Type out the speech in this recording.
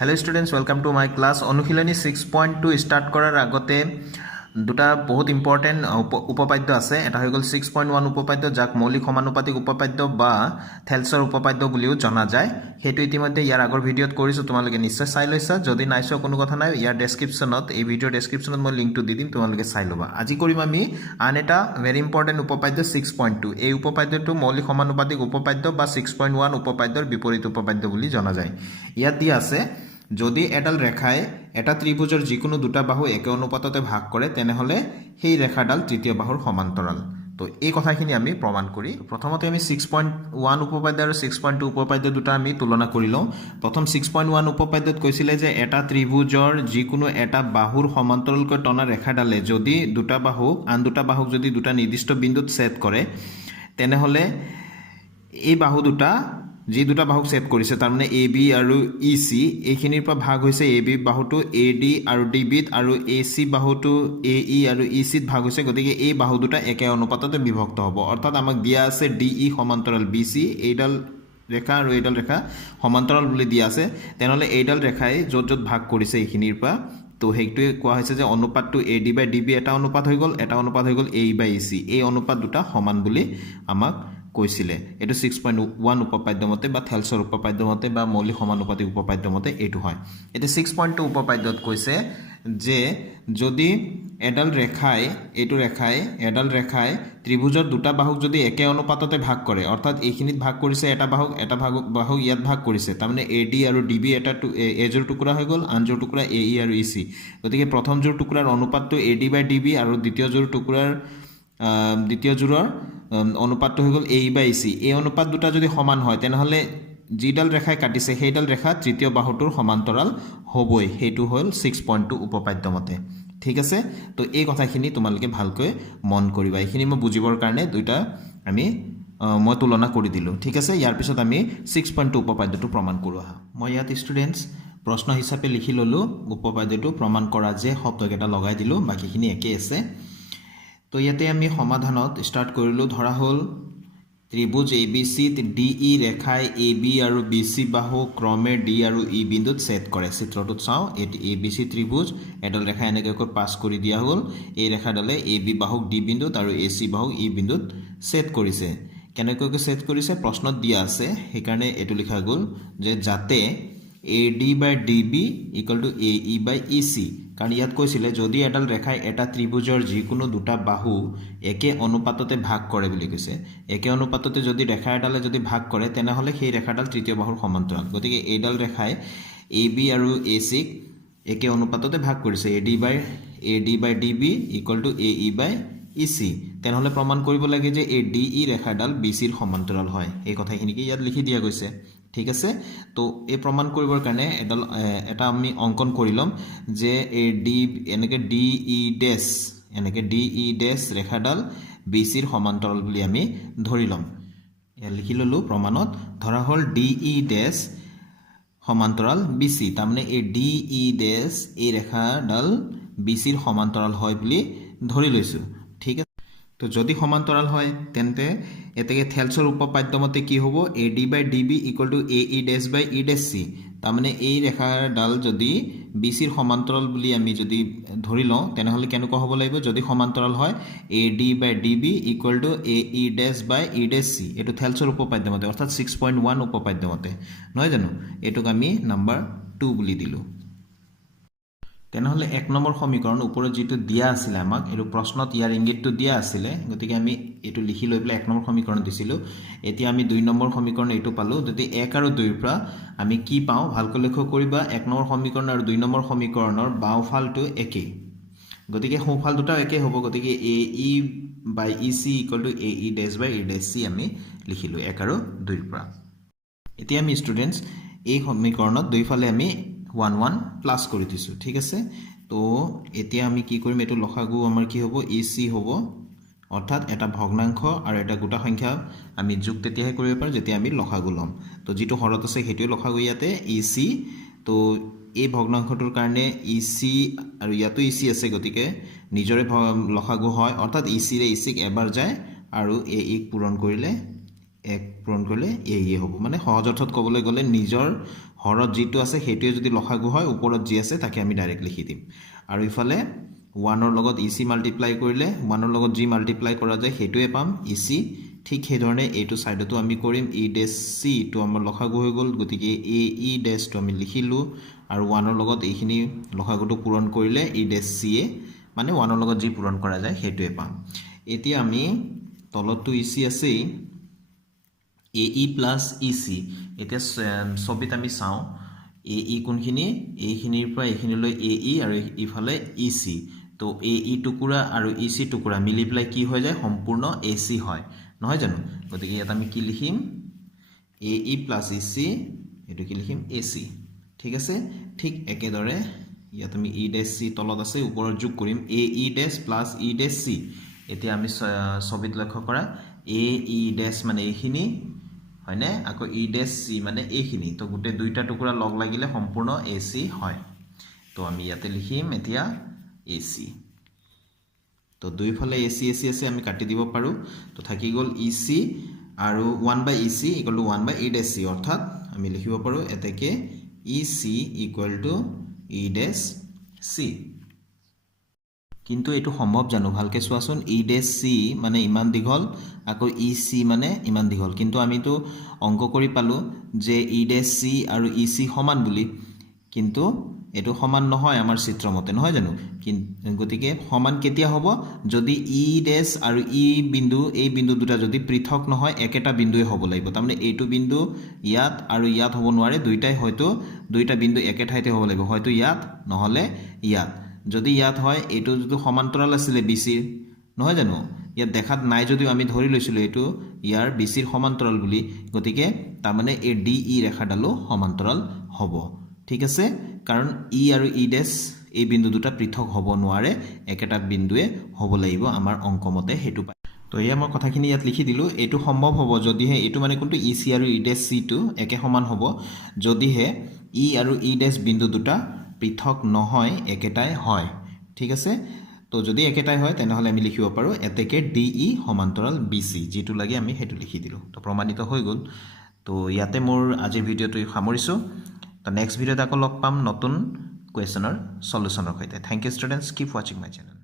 hello students welcome to my class अनुशीलनी 6.2 start करार आगते दुटा बहुत इम्पर्टेन्ट उपपाद्य आछे एटा হৈ গল 6.1 उपपाद्य जाक मौलिक समानुपातिक उपपाद्य बा थेल्सर उपपाद्य बुलिও জনা যায় হেতু ইতিমধ্যে ইয়াৰ আগৰ ভিডিওত কৰিছো তোমালোকে নিশ্চয় চাই লৈছা যদি নাইছো কোনো কথা নাই ইয়াৰ ডেসক্ৰিপচনত এই ভিডিও ডেসক্ৰিপচনত মই লিংকটো দি দিম তোমালোকে চাই লবা আজি কৰিম আমি আন এটা ভেৰি ইম্পৰ্টেন্ট উপপাদ্য 6.2 এই উপপাদ্যটো মৌলিক সমানুপাতিক উপপাদ্য বা 6.1 উপপাদ্যৰ বিপৰীত উপপাদ্য বুলি জনা যায় ইয়াত দিয়া আছে যদি এডাল ৰেখায় এটা ত্ৰিভুজৰ যিকোনো দুটা বাহু একে অনুপাততে ভাগ কৰে তেনেহলে সেই ৰেখাডাল তৃতীয় বাহুৰ সমান্তৰাল তো এই কথাখিনি আমি প্ৰমাণ কৰি প্ৰথমতে আমি 6.1 উপপাদ্য আৰু 6.2 উপপাদ্য দুটা আমি তুলনা কৰি লওঁ প্ৰথম 6.1 উপপাদ্যত কৈছিলে যে এটা ত্ৰিভুজৰ যিকোনো এটা বাহুৰ সমান্তৰালকৈ টনা ৰেখাডালে যদি দুটা বাহুক আন দুটা বাহুক যদি দুটা নিৰ্দিষ্ট বিন্দুত ছেদ কৰে তেনেহলে এই বাহু দুটা जी दुटा बाहुक सेट करिছে तार माने ए बी और इ सी एखिनिर पर भाग होइছে ए बी बाहुटो ए डी और डी बी और ए सी बाहुटो ए इ और इ सी भाग होइছে गतिके ए बाहु दुटा एके अनुपातते विभक्त हबो अर्थात आमाक दिया আছে डी इ समान्तराल बी सी एडाल रेखा और एडाल रेखा समान्तराल बुली दिया আছে तेनहले एडाल रेखाय जत जत भाग करिছে एखिनिर पर तो हेतुए কোৱা হৈছে যে অনুপাতটো A D by D B এটা অনুপাত হৈ গল এটা অনুপাত হৈ গল এ ই বাই ই সি এই অনুপাত দুটা সমান বুলি আমাক কৈছিলে এটো 6.1 উপপাদ্য মতে বা থেলছৰ উপপাদ্য মতে বা মৌলিক সমানুপাতিক উপপাদ্য মতে এটো হয় এতে 6.2 উপপাদ্যত কৈছে যে যদি এডাল ৰেখায় এডাল ৰেখায় ত্ৰিভুজৰ দুটা বাহুক যদি একে অনুপাততে ভাগ কৰে অৰ্থাৎ এইখিনিত ভাগ কৰিছে এটা বাহুক ইয়াত ভাগ কৰিছে তাৰ মানে এ ডি আৰু ডি বি এটা এজোৰ টুকুৰা হৈ গল আন জোৰ টুকুৰা এ ই আৰু ই সি গতিকে প্ৰথম জোৰ টুকুৰাৰ অনুপাতটো A D by D B আৰু দ্বিতীয় জোৰ টুকুৰাৰ দ্বিতীয় জোৰৰ অনুপাতটো হৈ গল এ ই বাই ই সি এই অনুপাত দুটা যদি সমান হয় তেনেহলে জিডাল ৰেখাই কাটিছে সেইডাল ৰেখা তৃতীয় বাহুটোৰ সমান্তৰাল হ'বই হেতু হল 6.2 উপপাদ্য মতে ঠিক আছে তো এই কথাখিনি তোমালকে ভালকৈ মন কৰিবা এইখিনি মই বুজিবৰ কাৰণে দুটা আমি মই তুলনা কৰি দিলো ঠিক আছে ইয়াৰ পিছত আমি 6.2 উপপাদ্যটো প্ৰমাণ কৰো আহা মই ইয়াত স্টুডেন্টস প্ৰশ্ন হিচাপে লিখি ললো উপপাদ্যটো প্ৰমাণ কৰা যে শব্দকেটা লগাই দিলো বাকিখিনি একে আছে तो ইয়াতে আমি সমাধানত স্টার্ট কৰিলো ধৰা হল ত্ৰিভুজ ABC ডি ই ৰেখাই AB আৰু BC বাহু ক্ৰমে D আৰু E বিন্দুত ছেদ কৰে চিত্ৰটোত চাও এটি ABC ত্ৰিভুজ এডাল ৰেখা এনেকৈ পাস কৰি দিয়া হল এই ৰেখাডালে AB বাহুক D বিন্দুত আৰু AC বাহুক E বিন্দুত ছেদ কৰিছে কেনেকৈ ছেদ কৰিছে প্ৰশ্নত দিয়া আছে হেকাৰণে এটো লিখা গল যে যাতে AD by DB equal to AE by EC কাৰণ ইয়াত কৈছিলে যদি এডাল ৰেখাই এটা ত্ৰিভুজৰ যিকোনো দুটা বাহু একে অনুপাততে ভাগ কৰে বুলি কৈছে একে অনুপাততে যদি ৰেখা এডালে যদি ভাগ কৰে তেনেহলে সেই ৰেখাডাল তৃতীয় বাহুৰ সমান্তৰাল গতিকে এইডাল ৰেখাই AB আৰু AC একে অনুপাততে ভাগ কৰিছে AD by DB equal to AE by EC তেনেহলে প্ৰমাণ কৰিব লাগে যে এই DE ৰেখাডাল BC ৰ সমান্তৰাল হয় এই কথাখিনিকে ইয়াত লিখি দিয়া গৈছে ঠিক আছে তো এই প্ৰমাণ কৰিবৰ কাৰণে এটা আমি অঙ্কন কৰিলম যে এই ডি এনেকে DE ড্যাশ ৰেখাডাল BC ৰ সমান্তৰাল বুলি আমি ধৰিলম ইয়া লিখি ললো প্ৰমাণত ধৰা হল DE ড্যাশ সমান্তৰাল BC তাৰমানে এই DE ড্যাশ এই ৰেখাডাল BC ৰ সমান্তৰাল হয় বুলি ধৰি লৈছো ঠিক আছে তো যদি সমান্তৰাল হয় তেন্তে এতেকে থেলছৰ উপপাদ্য মতে কি হ'ব AD by DB equal to AE dash by E dash C তাৰমানে এই ৰেখাডাল যদি BC ৰ সমান্তৰাল বুলি আমি যদি ধৰি লওঁ তেনেহলে কেনেকৈ হ'ব লাগিব যদি সমান্তৰাল হয় AD by DB equal to AE dash by E dash C এটো থেলছৰ উপপাদ্য মতে অৰ্থাৎ 6.1 উপপাদ্য মতে নহয় জানো এটোক আমি নাম্বাৰ 2 বুলি দিলো তেনেহলে এক নম্বৰ সমীকৰণ ওপৰত যেটো দিয়া আছিল আমাক এটো প্ৰশ্নত ইয়াৰ ইংগিতটো দিয়া আছিল গতিকে আমি এটো লিখি লৈ পেলাই এক নম্বৰ সমীকৰণ দিছিলো এতিয়া আমি দুই নম্বৰ সমীকৰণ এটো পালো যদি 1 আৰু 2 ৰ পৰা আমি কি পাও ভালকৈ লক্ষ্য কৰিবা এক নম্বৰ সমীকৰণ আৰু দুই নম্বৰ সমীকৰণৰ বাওফালটো একে গতিকে সোঁফাল দুটা একে হ'ব গতিকে AE by EC equal to AE dash by E dash C আমি লিখিলো 1 আৰু 2 ৰ পৰা এতিয়া আমি স্টুডেন্টস এই সমীকৰণত দুইফালে আমি 1 1 প্লাস কৰি দিছো ঠিক আছে তো এতিয়া আমি কি কৰিম এটো লসাগু আমাৰ কি হ'ব EC হ'ব অৰ্থাৎ এটা ভগ্নাংশ আৰু এটা গোটা সংখ্যা আমি যোগ তেতিয়াহে কৰিব পাৰো যেতিয়া আমি লসাগু লম তো যেটো হৰত আছে হেটোই লসাগু ইয়াতে EC তো এই ভগ্নাংশটোৰ কাৰণে EC আৰু ইয়াতো EC আছে গতিকে নিজৰে লসাগু হয় অৰ্থাৎ EC ৰে EC এবাৰ যায় আৰু AE পূৰণ কৰিলে এক পূৰণ কৰিলে AE হ'ব মানে সহজ অৰ্থত ক'বলৈ গ'লে নিজৰ হৰত যিটো আছে সেইটোৱে যদি লসাগু হয় ওপৰত যি আছে তাকে আমি ডাইৰেক্ট লিখি দিম আৰু ইফালে 1ৰ লগত EC মাল্টিপ্লাই কৰিলে 1ৰ লগত যি মাল্টিপ্লাই কৰা যায় সেইটোৱে পাম EC ঠিক সেই ধৰণে এইটো সাইডতো আমি কৰিম E ডেশ C টো আমাৰ লসাগু হৈ গল গতিকে AE ডেশ টো আমি লিখিলো আৰু 1ৰ লগত এইখিনি লসাগুটো পূৰণ কৰিলে E ডেশ C এ মানে 1ৰ লগত যি পূৰণ কৰা যায় সেইটোৱে পাম এতিয়া আমি তলতটো EC আছে AE plus EC এতিয়া ছবিত আমি চাও AE কোনখিনি এইখিনিৰ পৰা এইখিনিলৈ AE আৰু ইফালে EC তো AE টুকুৰা আৰু EC টুকুৰা মিলি প্লাই কি হৈ যায় সম্পূৰ্ণ AC হয় নহয় জানো গতিকে ইয়াত আমি কি লিখিম AE plus EC এটো কি লিখিম AC ঠিক আছে ঠিক একেদৰে ইয়াত আমি E dash C তলত আছে ওপৰত যোগ কৰিম AE dash plus E dash C এতিয়া আমি ছবিত লক্ষ্য কৰা AE dash মানে এইখিনি হয়নে আকৌ E dash C মানে এইখিনি তো গুটে দুইটা টুকুৰা লগ লাগিলে সম্পূৰ্ণ AC হয় তো আমি ইয়াতে লিখিম এতিয়া AC তো দুইফালে AC AC আছে আমি কাটি দিব পাৰো তো থাকি গল EC আৰু 1/EC = 1/E dash C অৰ্থাৎ আমি লিখিব পাৰো এতেকে EC = E dash C কিন্তু এটো সম্ভৱ জানো ভালকে চোৱাচোন E dash C মানে ইমান দীঘল আকৌ EC মানে ইমান দীঘল কিন্তু আমি তো অংক কৰি পালো যে E dash C আৰু EC সমান বুলি কিন্তু এটো সমান নহয় আমাৰ চিত্ৰমতে নহয় জানো গতিকে সমান কেতিয়া হ'ব যদি E dash আৰু E বিন্দু এই বিন্দু দুটা যদি পৃথক নহয় একেটা বিন্দুৱে হ'ব লাগিব তাৰমানে এইটো বিন্দু ইয়াত আৰু ইয়াত হ'ব নোৱাৰে দুইটাই হয়তো দুইটা বিন্দু একে ঠাইতে হ'ব লাগিব হয়তো ইয়াত নহলে ইয়াত যদি ইয়াত হয় এইটো যদি সমান্তৰাল আছিল BC নহয় জানো ইয়াত দেখাত নাই যদিও আমি ধৰি লৈছিলো এইটো ইয়াৰ BC ৰ সমান্তৰাল বুলি গতিকে তাৰ মানে এই DE ৰেখাডালো সমান্তৰাল হ'ব ঠিক আছে কাৰণ E আৰু E dash এই বিন্দু দুটা পৃথক হ'ব নোৱাৰে একেটা বিন্দুৱে হ'ব লাগিব আমাৰ অংকমতে হেতু পাই তো এই মই কথাখিনি ইয়াত লিখি দিলো এটো সম্ভৱ হ'ব যদিহে এটো মানে কোনটো EC আৰু E dash C টো একে সমান হ'ব যদিহে E আৰু E dash বিন্দু দুটা পৃথক নহয় একেটাই হয় ঠিক আছে তো যদি একেটাই হয় তেনেহলে আমি লিখিব পাৰো এতেকে DE সমান্তৰাল BC যেটো লাগে আমি হেতু লিখি দিলো তো প্ৰমাণিত হৈ গল তো ইয়াতে মোৰ আজিৰ ভিডিওটো সামৰিছো তো নেক্সট ভিডিওত আকৌ লগ পাম নতুন কোৱেশ্যনৰ সলিউশনৰ সৈতে thank you students keep watching my channel